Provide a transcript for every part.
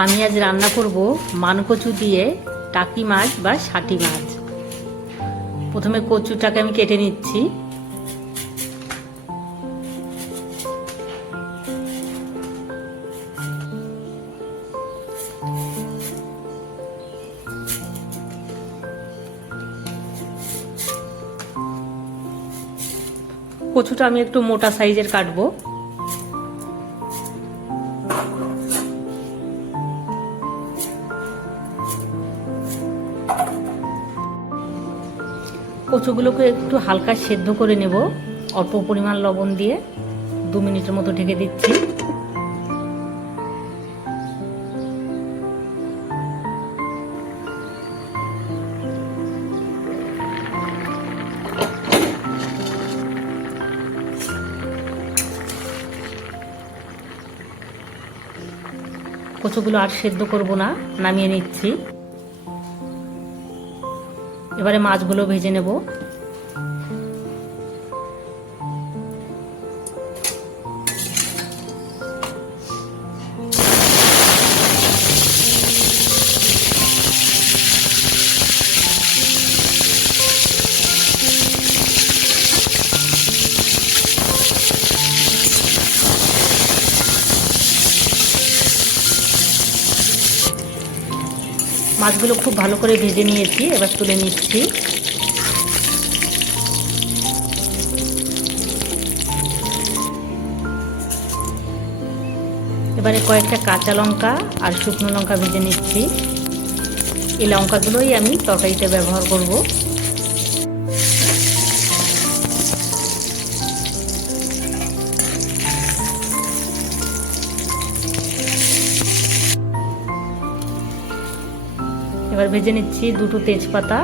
আমি আজ রান্না করব মানকচু দিয়ে টাকি মাছ বা ষাটি মাছ। প্রথমে কচুটাকে আমি কেটে নিচ্ছি। কচুটা আমি একটু মোটা সাইজের কাটবো। কচুগুলোকে একটু হালকা সেদ্ধ করে নেব। অল্প পরিমাণ লবণ দিয়ে দু মিনিটের মতো ঢেকে দিচ্ছি। কচুগুলো আর সেদ্ধ করব না, নামিয়ে নিচ্ছি। এবারে মাছগুলো ভেজে নেব। মাছগুলো খুব ভালো করে ভেজে নিয়েছি, এবার তুলে নিচ্ছি। এবারে কয়েকটা কাঁচা লঙ্কা আর শুকনো লঙ্কা ভেজে নিচ্ছি। এই লঙ্কাগুলোই আমি তরকারিতে ব্যবহার করব। এবার ভেজে নিচ্ছি দুটো তেজপাতা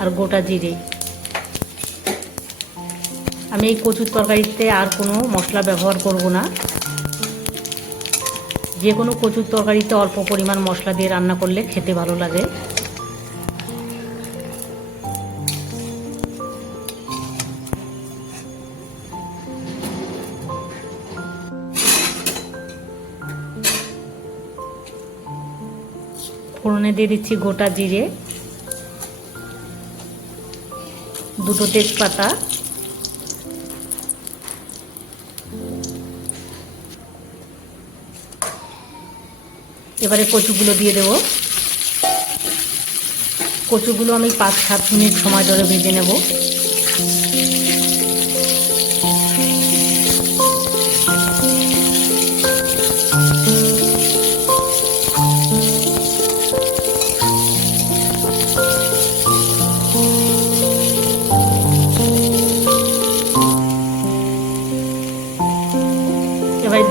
আর গোটা জিরে। আমি এই কচুর তরকারিতে আর কোনো মশলা ব্যবহার করব না। যে কোনো কচুর তরকারিতে অল্প পরিমাণ মশলা দিয়ে রান্না করলে খেতে ভালো লাগে। ফোড়নে দিয়ে দিচ্ছি গোটা জিরে, দুটো তেজপাতা, এবারে কচুগুলো দিয়ে দেব। কচুগুলো আমি পাঁচ সাত মিনিট সময় ধরে ভেজে নেব।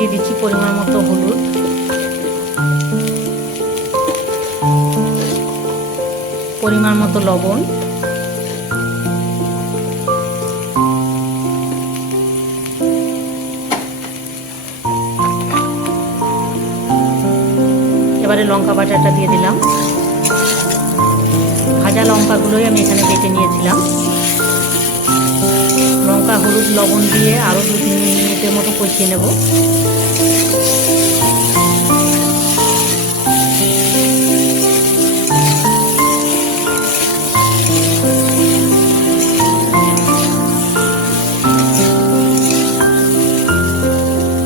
দিয়ে দিচ্ছি পরিমাণ মতো হলুদ। পরিমাণ মতো লবণ। এবারে লঙ্কা বাটাটা দিয়ে দিলাম। ভাজা লঙ্কাগুলোই আমি এখানে কেটে নিয়েছিলাম। লঙ্কা, হলুদ, লবণ দিয়ে আরও দু তিন মিনিটের মতো কষিয়ে নেব।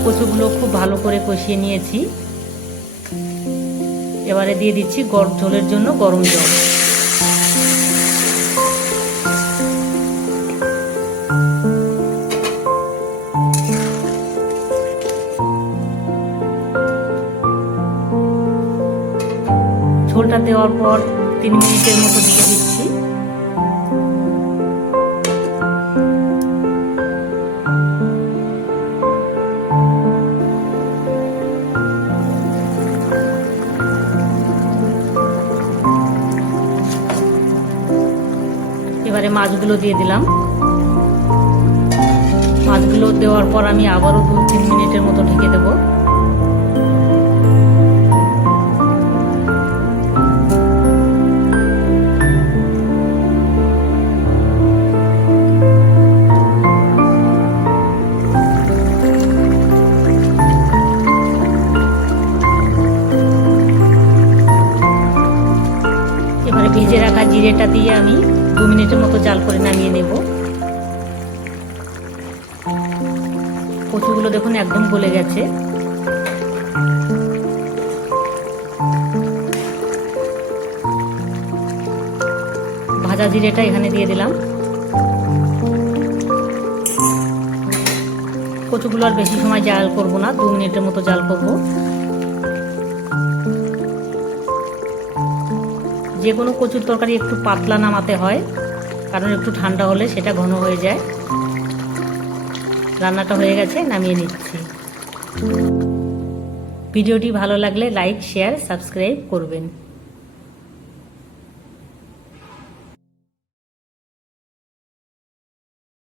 কচুগুলো খুব ভালো করে কষিয়ে নিয়েছি। এবারে দিয়ে দিচ্ছি গরম ঝোলের জন্য গরম জল। ঝোলটা দেওয়ার পর তিন মিনিটের মতো দিয়ে দিচ্ছি এবারে মাছগুলো দিয়ে দিলাম। মাছগুলো দেওয়ার পর আমি আবারও দু তিন মিনিটের মতো ঢেকে দেবো। জিরেটা দিয়ে আমি দু মিনিটের মতো জাল করে নামিয়ে নেব। কচুগুলো দেখুন একদম গলে গেছে। ভাজা জিরেটা এখানে দিয়ে দিলাম। কচুগুলো আর বেশি সময় জাল করব না, দু মিনিটের মতো জাল করব। যে কোনো কচুর তরকারি একটু পাতলা নামাতে হয়, কারণ একটু ঠান্ডা হলে সেটা ঘন হয়ে যায়। রান্নাটা হয়ে গেছে, নামিয়ে নিচ্ছি। ভিডিওটি ভালো লাগলে লাইক, শেয়ার, সাবস্ক্রাইব করবেন।